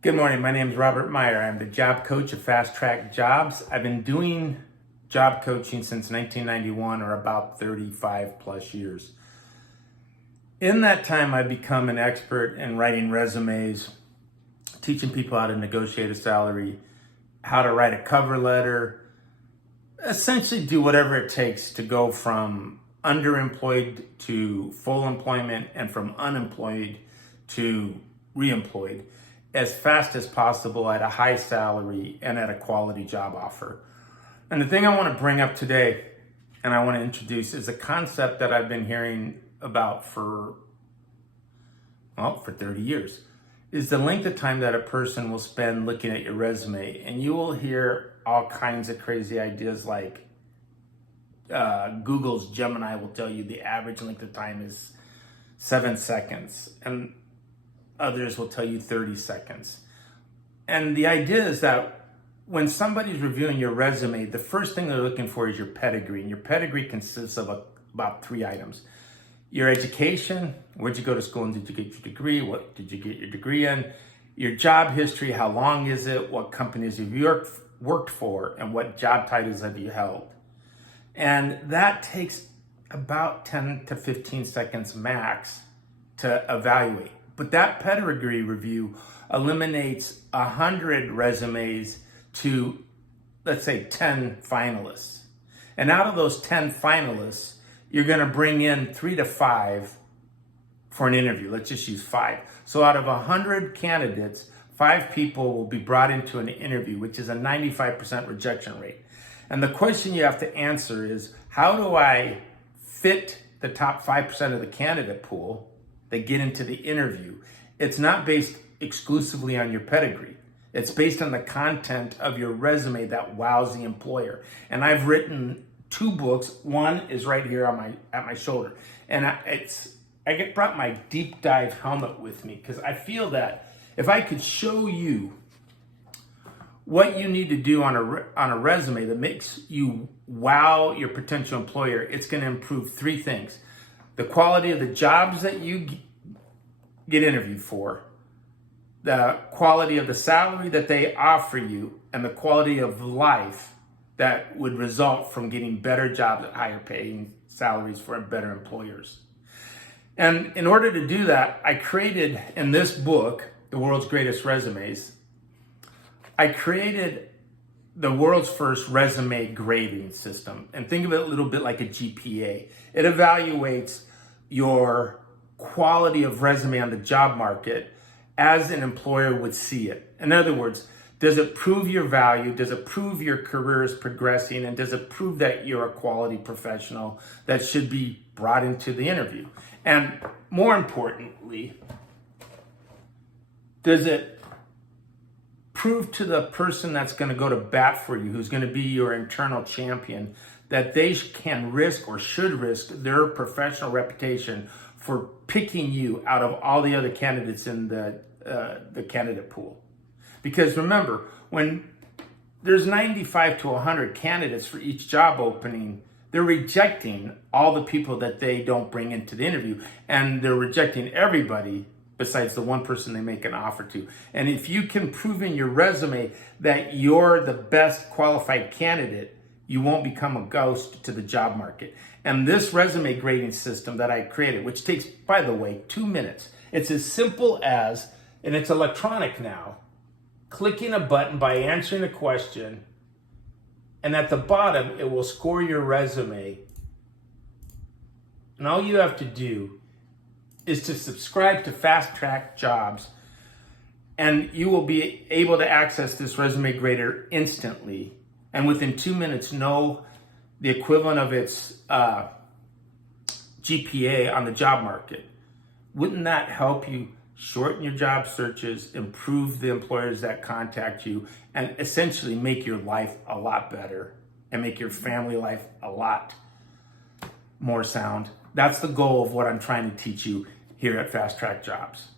Good morning. My name is Robert Meyer. I'm the job coach of Fast Track Jobs. I've been doing job coaching since 1991, or about 35 plus years. In that time, I've become an expert in writing resumes, teaching people how to negotiate a salary, how to write a cover letter, essentially do whatever it takes to go from underemployed to full employment and from unemployed to reemployed as fast as possible at a high salary and at a quality job offer. And the thing I want to bring up today and I want to introduce is a concept that I've been hearing about for 30 years, is the length of time that a person will spend looking at your resume. And you will hear all kinds of crazy ideas like Google's Gemini will tell you the average length of time is 7 seconds. And others will tell you 30 seconds. And the idea is that when somebody's reviewing your resume, the first thing they're looking for is your pedigree. And your pedigree consists of about 3 items. Your education, where'd you go to school and did you get your degree? What did you get your degree in? Your job history, how long is it? What companies have you worked for? And what job titles have you held? And that takes about 10 to 15 seconds max to evaluate. But that pedigree review eliminates 100 resumes to, let's say, 10 finalists. And out of those 10 finalists, you're going to bring in 3 to 5 for an interview. Let's just use 5. So out of 100 candidates, 5 people will be brought into an interview, which is a 95% rejection rate. And the question you have to answer is, how do I fit the top 5% of the candidate pool that get into the interview? It's not based exclusively on your pedigree. It's based on the content of your resume that wows the employer. And I've written 2 books. One is right here at my shoulder. And I brought my deep dive helmet with me because I feel that if I could show you what you need to do on a resume that makes you wow your potential employer, it's going to improve 3 things: the quality of the jobs that you get interviewed for, the quality of the salary that they offer you, and the quality of life that would result from getting better jobs at higher paying salaries for better employers. And in order to do that, I created in this book, The World's Greatest Resumes, I created the world's first resume grading system. And think of it a little bit like a GPA. It evaluates your quality of resume on the job market as an employer would see it. In other words, does it prove your value? Does it prove your career is progressing? And does it prove that you're a quality professional that should be brought into the interview? And more importantly, does it prove to the person that's going to go to bat for you, who's going to be your internal champion, that they can risk or should risk their professional reputation for picking you out of all the other candidates in the candidate pool? Because remember, when there's 95 to 100 candidates for each job opening, they're rejecting all the people that they don't bring into the interview, and they're rejecting everybody besides the one person they make an offer to. And if you can prove in your resume that you're the best qualified candidate, you won't become a ghost to the job market. And this resume grading system that I created, which takes, by the way, 2 minutes. It's as simple as, and it's electronic now, clicking a button by answering a question, and at the bottom, it will score your resume. And all you have to do is to subscribe to Fast Track Jobs, and you will be able to access this resume grader instantly, and within 2 minutes know the equivalent of its GPA on the job market. Wouldn't that help you shorten your job searches, improve the employers that contact you, and essentially make your life a lot better and make your family life a lot more sound? That's the goal of what I'm trying to teach you here at Fast Track Jobs.